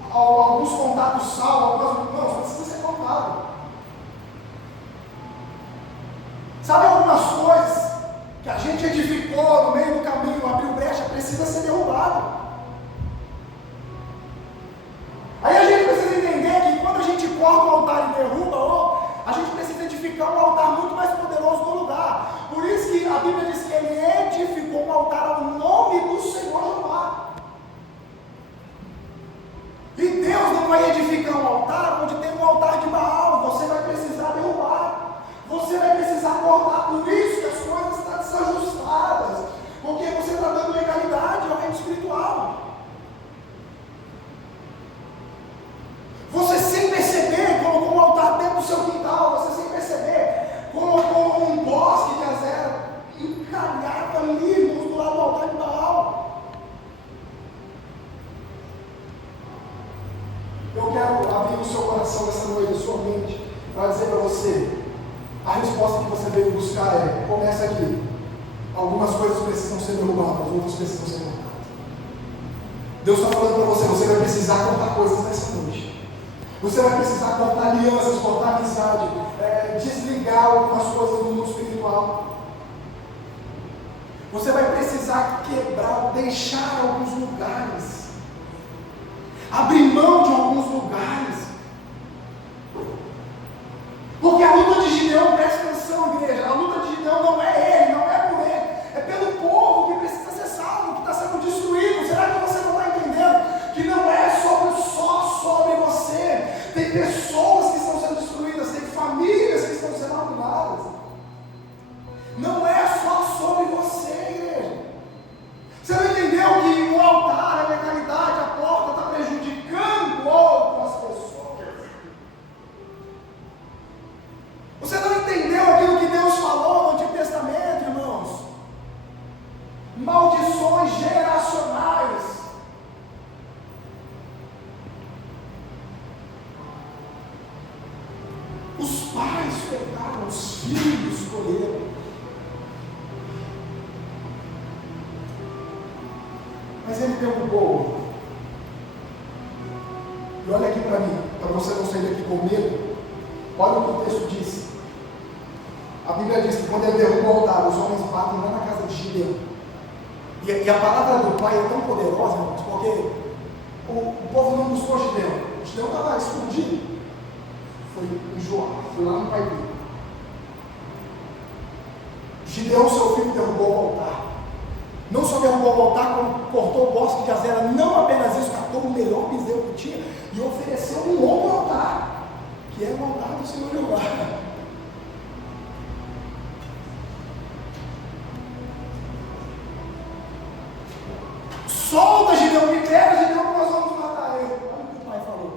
alguns contatos salvos, algumas precisa ser cortado. Sabe algumas coisas que a gente edificou no meio do caminho, abriu brecha, precisa ser derrubado. Aí a gente precisa entender que quando a gente corta o altar e derruba, a gente precisa edificar um altar muito mais poderoso no lugar. Por isso que a Bíblia diz que ele edificou um altar ao nome do Senhor Jeová. E Deus não vai edificar um altar onde tem um altar de Baal. Você vai precisar derrubar. Você vai precisar cortar. Por isso que as coisas estão desajustadas. Porque você está dando legalidade ao reino espiritual. Você sem perceber colocou um altar dentro do seu quintal. Você sem perceber colocou um bosque de Azera encalhado ali do lado do altar de Baal. Eu quero abrir o seu coração essa noite, a sua mente, para dizer para você, a resposta que você veio buscar é: começa aqui. Algumas coisas precisam ser derrubadas, outras precisam ser cortadas. Deus está falando para você, você vai precisar cortar coisas nessa noite. Você vai precisar cortar alianças, cortar amizade, desligar algumas coisas do mundo espiritual. Você vai precisar quebrar, deixar alguns lugares, abrir mão de alguns lugares. Porque a luta de Gideão, presta atenção, igreja, a luta de Gideão não é ele, não é por ele, é pelo povo que precisa ser salvo, que está sendo destruído. Será que você não está entendendo que não é só sobre você? Tem pessoas que estão sendo destruídas, tem famílias que estão sendo arruinadas. Não é só sobre você, igreja. Você não entendeu que o altar, a legalidade, a porta está prejudicando outras pessoas? Você não entendeu aquilo que Deus falou no Antigo Testamento, irmãos? Maldições geracionais. Os pais pegaram, os filhos escolheram. Mas ele derrubou. E olha aqui para mim, para você não sair daqui com medo. Olha o que o texto diz. A Bíblia diz que quando ele derruba o altar, os homens batem lá na casa de Gideão. E a palavra do Pai é tão poderosa, irmãos, porque o povo não buscou Gideão. Gideão estava escondido. Foi em Joá, foi lá no pai dele. Gideão, seu filho, derrubou o altar. Não só derrubou o altar, como cortou o bosque de Azera. Não apenas isso, catou o melhor bezerro que tinha e ofereceu um outro altar, que é o altar do Senhor Jeová. Solta, Gideão, me pega, Gideão, que nós vamos matar ele. Olha o que o pai falou.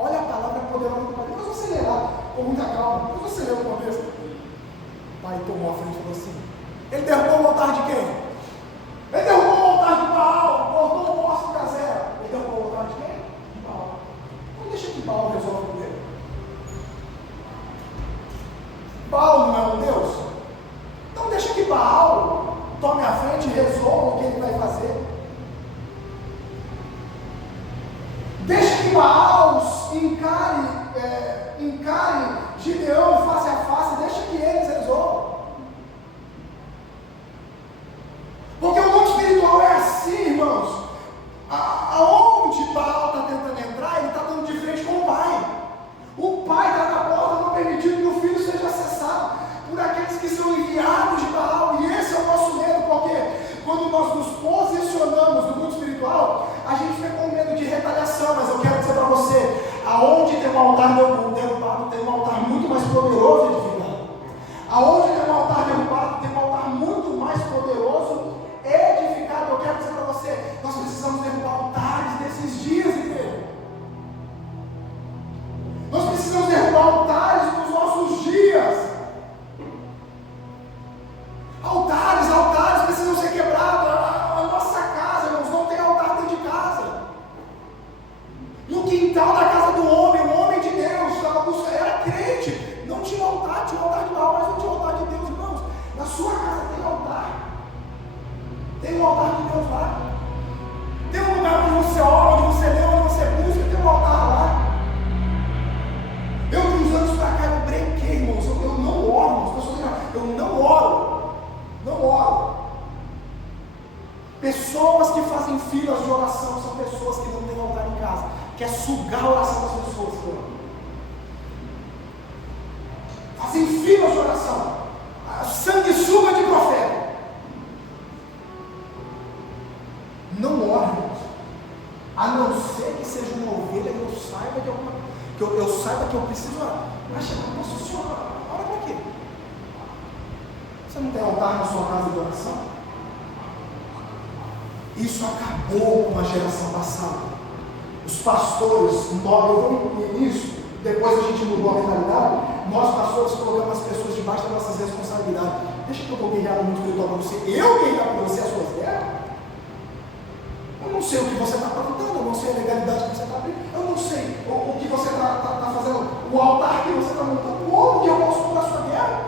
Olha a palavra poderosa do pai. Depois você lê lá, com muita calma. Depois você lê uma vez. O pai tomou a frente e falou assim: ele derrubou o altar de quem? Ele derrubou o altar de Baal, cortou o bosque de Azera. Ele derrubou o altar de quem? De Baal. Então deixa que Baal resolva o problema. Baal não é um Deus? Então deixa que Baal tome a frente e resolva o que ele vai fazer. Deixa que Baal encare Gideão face a face, deixa que eles resolvam. Porque o mundo espiritual é assim, irmãos. Aonde Baal está tentando entrar, ele está dando de frente com o pai. O pai está na porta, não permitindo que o filho seja acessado por aqueles que são enviados de Baal. E esse é o nosso medo, porque quando nós nos posicionamos no mundo espiritual, a gente fica com medo de retaliação. Mas eu quero dizer para você, aonde tem um altar derrubado, tem um altar muito mais poderoso edificado. Aonde tem um altar derrubado, tem um altar muito mais poderoso edificado. Eu quero dizer para você, nós precisamos derrubar altares nesses dias, igreja. Nós precisamos derrubar altares nos nossos dias. Altares precisam ser quebrados. A nossa casa, irmãos, não tem altar dentro de casa. No quintal da casa do homem, o homem de Deus, era crente, não tinha altar de Baal, mas não tinha altar de Deus, irmãos. Na sua casa tem altar. Tem um altar de Deus lá. Tem um lugar onde você ora, onde você lê, onde você busca, tem um altar lá. Eu, de uns anos pra cá, eu brequei, irmãos. Eu não oro, irmãos. Pessoas dizem, eu não oro. Não oro. Pessoas que fazem filas de oração são pessoas que não têm altar em casa. Quer sugar a oração das pessoas. Fazem filas de oração. Sanguessuga de profeta. Não oro, irmãos. A não ser que seja uma ovelha e eu saiba que eu preciso orar. Mas chegar, nossa senhora, ora para quê? Você não tem altar na sua casa de oração? Isso acabou com a geração passada. Os pastores, eu vou incluir isso, depois a gente mudou a mentalidade. Nós, pastores, colocamos as pessoas debaixo das nossas responsabilidades. Deixa que eu vou guerrear no mundo espiritual para você. Eu guerrear para você as suas guerras? Eu não sei o que você está plantando, eu não sei a legalidade que você está abrindo, eu não sei o que você está fazendo, o altar que você está montando, como que eu posso comprar a sua guerra?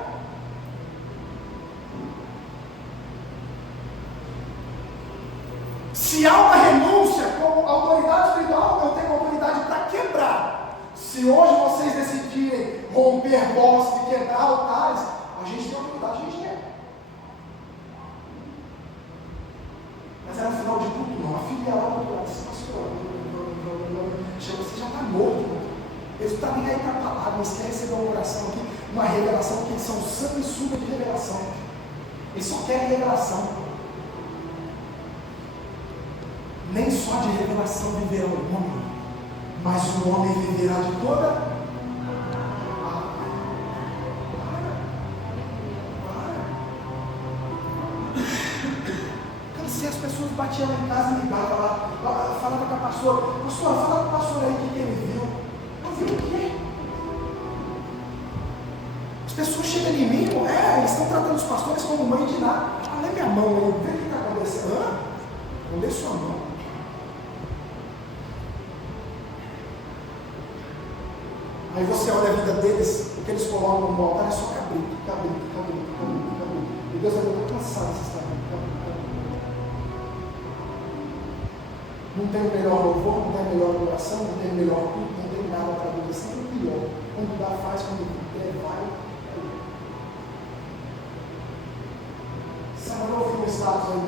Se há uma renúncia como autoridade espiritual, eu tenho autoridade para quebrar. Se hoje vocês decidirem romper bosques e quebrar altares, a gente tem autoridade, a gente quer. Mas era no final de tudo, não. A filha lá do outro lado disse, pastor, você já está morto. Eles não estão nem aí para a palavra, mas querem receber uma oração aqui, uma revelação, que eles são sanguessuga de revelação. Eles só querem revelação. Nem só de revelação viverá o homem, mas o homem viverá de toda. Cansei, as pessoas batiam lá em casa e ligavam lá, falava com a pastora, fala com a pastora aí o que ele viu. Eu vi o quê? As pessoas chegam em mim, eles estão tratando os pastores como mãe de nada. Olha minha mão aí, vê o que está acontecendo. Não dê sua mão. Aí você olha a vida deles, o que eles colocam no altar é só cabrito. E Deus vai estar cansado dessa história. Não tem o melhor louvor, não tem a melhor oração, não tem o melhor culto, não tem nada para Deus, é sempre o pior. Quando dá, faz, quando quer, vai. Semana eu ouvi um status aí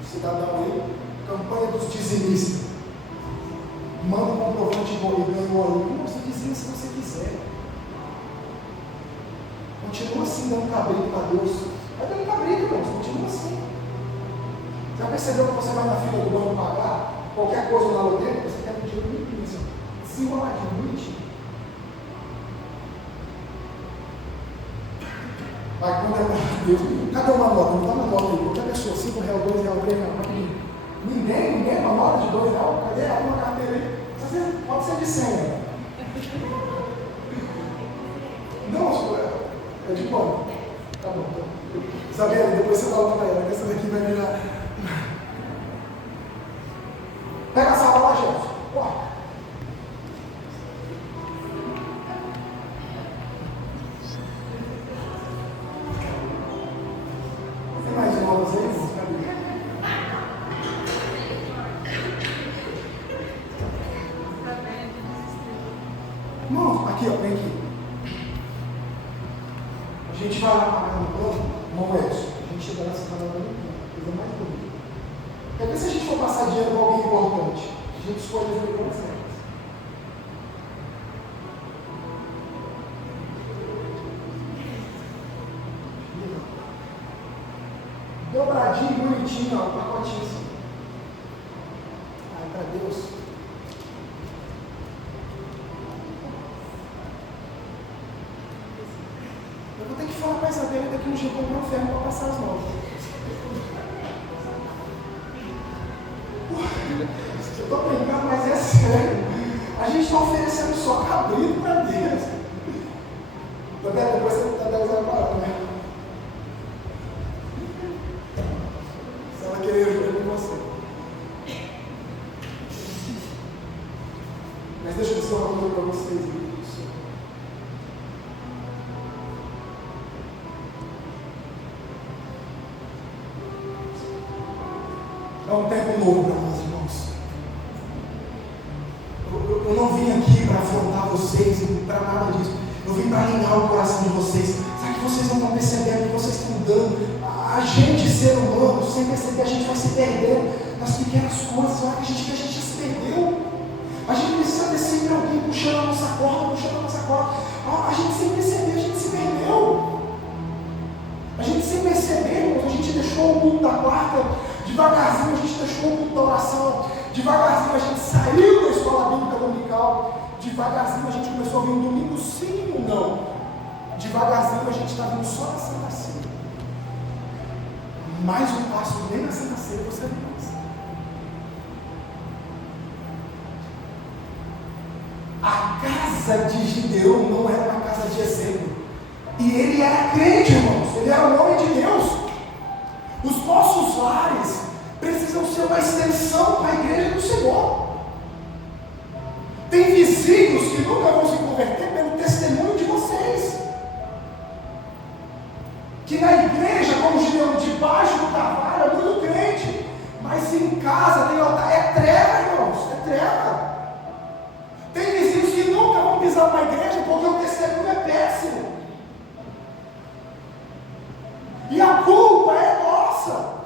do cidadão aí, campanha dos dizimistas. Manda um comprovante e ganha o ouro. Você dizia se você quiser. Continua assim dando cabrito para Deus. Vai dando cabrito, irmãos, continua assim. Já percebeu que você vai na fila do banco pagar qualquer coisa na loteria? Você quer um dinheiro muito isso. Desenroladinho, bonitinho. Mas quando é para Deus, cadê uma nota? Não dá uma nota aí. Qualquer pessoa, R$5, R$2, R$3, ninguém, uma nota de R$2, cadê uma carteira aí? Pode ser de 100. Não, é de quanto? Tá bom. Isabela, depois você fala para ela, que essa daqui vai virar. Pega a sala lá, gente. Corre. Tem mais notas aí, irmãos? Não, aqui, ó, vem aqui. A gente vai lá pagar no plano, não é isso. A gente chega lá e fala, coisa mais bonita. Porque se a gente for passar dinheiro para alguém importante, a gente escolhe as pessoas certas. Dobradinho, bonitinho, ó, pacotinho assim. Ai, para Deus. Eu vou ter que falar para Isabela daqui um dia comprar um ferro para passar as mãos. Eu estou brincando, mas é sério. A gente está oferecendo só cabrito para Deus. Isabela, depois você está dando essa palavra, né? Se ela querer ajuda com você. Mas deixa eu dizer uma coisa para vocês, amigos. É um tempo novo para nós, irmãos. Eu não vim aqui para afrontar vocês, para nada disso. Eu vim para alinhar o coração de vocês. Sabe que vocês não estão percebendo que vocês estão dando? A gente, ser humano, sem perceber, a gente vai se perdendo nas pequenas coisas. Olha que a gente já se perdeu. A gente precisa ter sempre alguém puxando a nossa corda. A gente sem perceber, a gente se perdeu. A gente sem perceber, irmãos, a gente deixou o culto da quarta. Devagarzinho a gente deixou o culto da oração. Devagarzinho a gente saiu da escola bíblica dominical. Devagarzinho a gente começou a vir um domingo sim ou não. Devagarzinho a gente está vindo só na Santa Ceia. Mais um passo nem na Santa Ceia você não passa. A casa de Gideão não era uma casa de exemplo. E ele era crente, irmãos. Ele era o homem de Deus. Os nossos lares precisam ser uma extensão para a igreja do Senhor. Tem vizinhos que nunca vão se converter pelo testemunho de vocês. Que na igreja, como Gideão, debaixo do cavalo, é muito crente. Mas em casa tem altar. É treva, irmãos. É treva. Tem vizinhos que nunca vão pisar na igreja porque o testemunho é péssimo. E a culpa é nossa.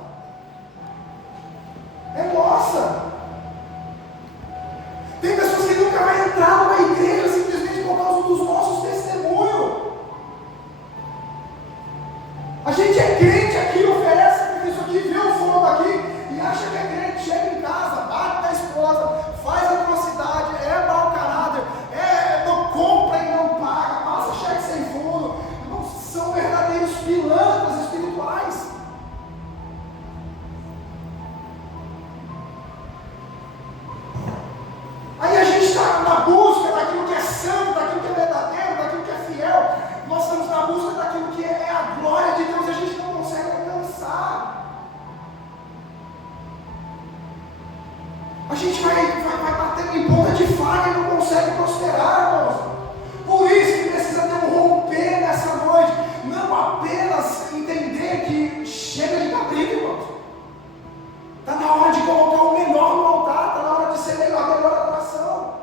É nossa. Tem pessoas que nunca vão entrar numa igreja simplesmente por causa dos nossos testemunhos. A gente é crente aqui, oferece porque isso aqui, vê o fogo aqui e acha que é crente. Chega em casa, bate na esposa, faz atrocidade, é mau caráter, não compra e não paga, passa cheque sem fundo. Não são verdadeiros pilantras espirituais. Aí a gente está na busca daquilo que é santo, daquilo que é verdadeiro, daquilo que é fiel. Nós estamos na busca daquilo que é a glória de Deus e a gente não consegue alcançar. A gente vai batendo em ponta de faca e não consegue prosperar, irmãos. Por isso que precisa ter um romper nessa noite. Não apenas entender que chega de cabrito, irmãos. Está na hora de colocar o melhor no altar, está na hora de ser a melhor atração.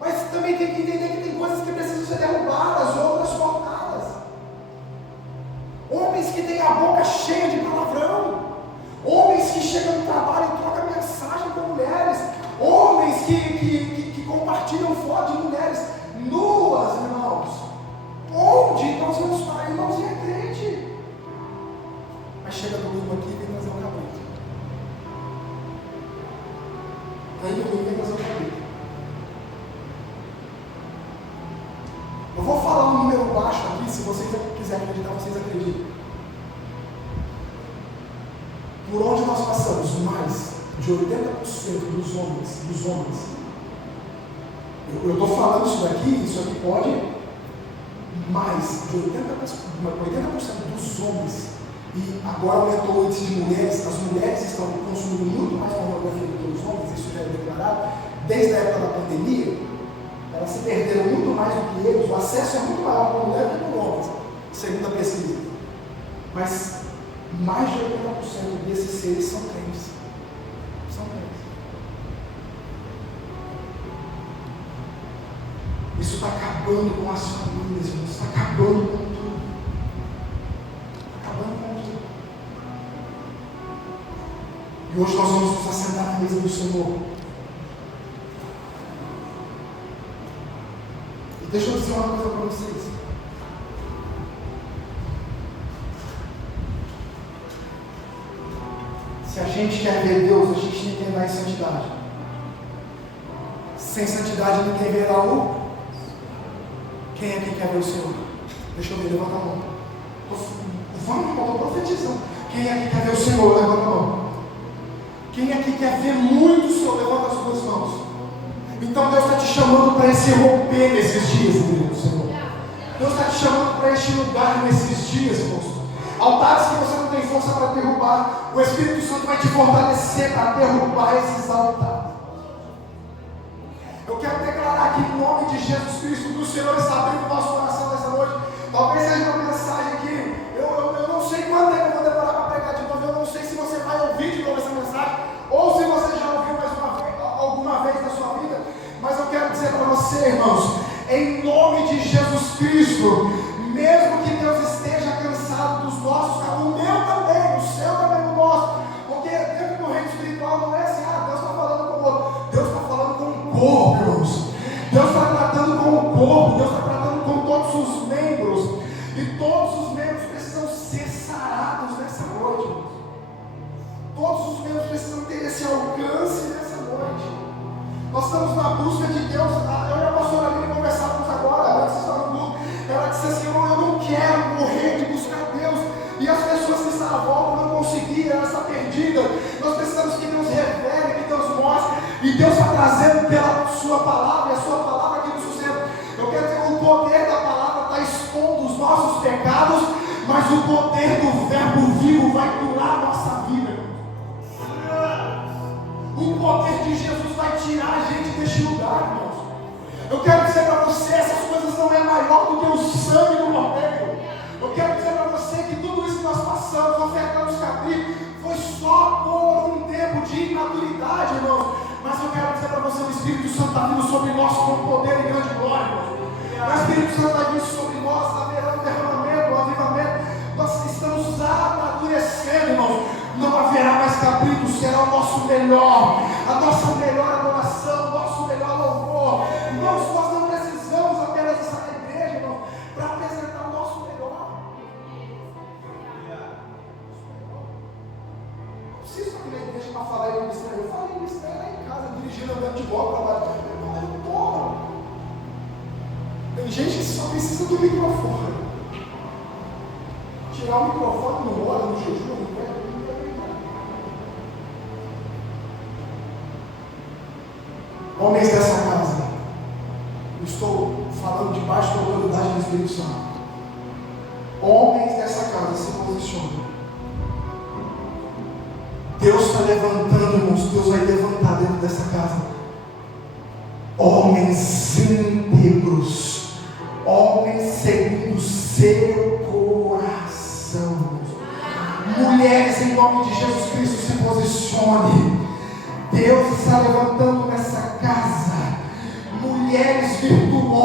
Mas também tem que entender que tem coisas que precisam ser derrubadas, outras cortadas. Homens que têm a boca cheia de palavrão. Homens que chegam no trabalho e trocam mensagem com mulheres. Homens que compartilham fotos de mulheres nuas, irmãos. Onde nós vamos parar? Irmãozinho, é crente. Mas chega domingo aqui e vem trazer um cabrito. Aí domingo vem trazer um cabrito. Eu vou falar um número baixo aqui, se vocês quiserem acreditar, vocês acreditam. Por onde nós passamos, mais de 80% dos homens. Eu estou falando isso aqui pode, mais de 80% dos homens, e agora aumentou o índice de mulheres, as mulheres estão consumindo muito mais pornografia do que os homens, isso já é declarado, desde a época da pandemia, elas se perderam muito mais do que eles, o acesso é muito maior para a mulher do que para os homens, segundo a pesquisa. Mas mais de 80% desses seres são crentes. São crentes. Isso está acabando com as famílias, irmãos. Está acabando com tudo. Está acabando com tudo. E hoje nós vamos nos assentar na mesa do Senhor. E deixa eu dizer uma coisa para vocês. Se a gente quer ver Deus, a gente tem que andar em santidade. Sem santidade ninguém verá o. Quem aqui quer ver o Senhor? Deixa eu ver, levanta a mão. Vamos, irmão, estou profetizando. Quem aqui quer ver o Senhor? Levanta a mão. Quem aqui quer ver muito o Senhor? Levanta as duas mãos. Então Deus está te chamando para esse romper nesses dias, querido Senhor. Deus está te chamando para este lugar nesses dias, irmãos. Altares que você não tem força para derrubar, o Espírito Santo vai te fortalecer para derrubar esses altares. Eu quero declarar aqui em nome de Jesus Cristo que o Senhor está abrindo o nosso coração nessa noite. Talvez seja uma mensagem que eu não sei quanto tempo eu vou demorar para pregar de novo. Eu não sei se você vai ouvir de novo essa mensagem ou se você já ouviu mais uma vez, alguma vez na sua vida. Mas eu quero dizer para você, irmãos, em nome de Jesus Cristo, mesmo que Deus esteja cansado dos nossos caminhos, o meu também, o seu também, o nosso, porque dentro do reino espiritual não é assim, Deus está falando com o outro, Deus está falando com o corpo, irmãos. Deus está tratando com o corpo, Deus está tratando com todos os membros, e todos os membros precisam ser sarados nessa noite, irmãos. Todos os membros precisam ter esse alcance nessa noite. Nós estamos na busca de Deus. Eu e a pastora Aline conversávamos agora, antes de estar no culto. Ela disse assim: eu não quero morrer de buscar Deus. E as pessoas que estão à volta não conseguiram, ela está perdida. Nós precisamos que Deus revele, que Deus mostre. E Deus está trazendo pela sua palavra, e a sua palavra que nos sustenta. Eu quero dizer que o poder da palavra está expondo os nossos pecados, mas o poder do verbo vivo vai curar a nossa vida. O poder de Jesus vai tirar a gente deste lugar, irmãos. Eu quero dizer para você, essas coisas não é maior do que o sangue do Cordeiro. Eu quero dizer para você que tudo isso que nós passamos, ofertamos cabrito, foi só por um tempo de imaturidade, irmãos. Mas eu quero dizer para você, o Espírito Santo está vindo sobre nós com poder e grande glória, irmãos. O Espírito Santo está vindo sobre nós, está haverá um derramamento, um avivamento. Nós estamos amadurecendo, irmãos. Não haverá mais cabrito, será o nosso melhor, a nossa melhor adoração, o nosso melhor louvor. Irmãos, nós não precisamos apenas estar na igreja, irmãos, para apresentar o nosso melhor. Não preciso ir na igreja para falar em ministério. Eu falei em ministério lá em casa, dirigindo, andando de bola, trabalhando. Eu não. Tem gente que só precisa do microfone. Tirar o microfone no hora, no jejum, no pé. Homens dessa casa, eu estou falando debaixo da autoridade do Espírito Santo. Homens dessa casa, se posicionam. Deus está levantando, irmãos. Deus vai levantar dentro dessa casa homens íntegros, homens segundo o seu coração. Mulheres, em nome de Jesus Cristo, se posicione. Deus está levantando nessa casa mulheres virtuosas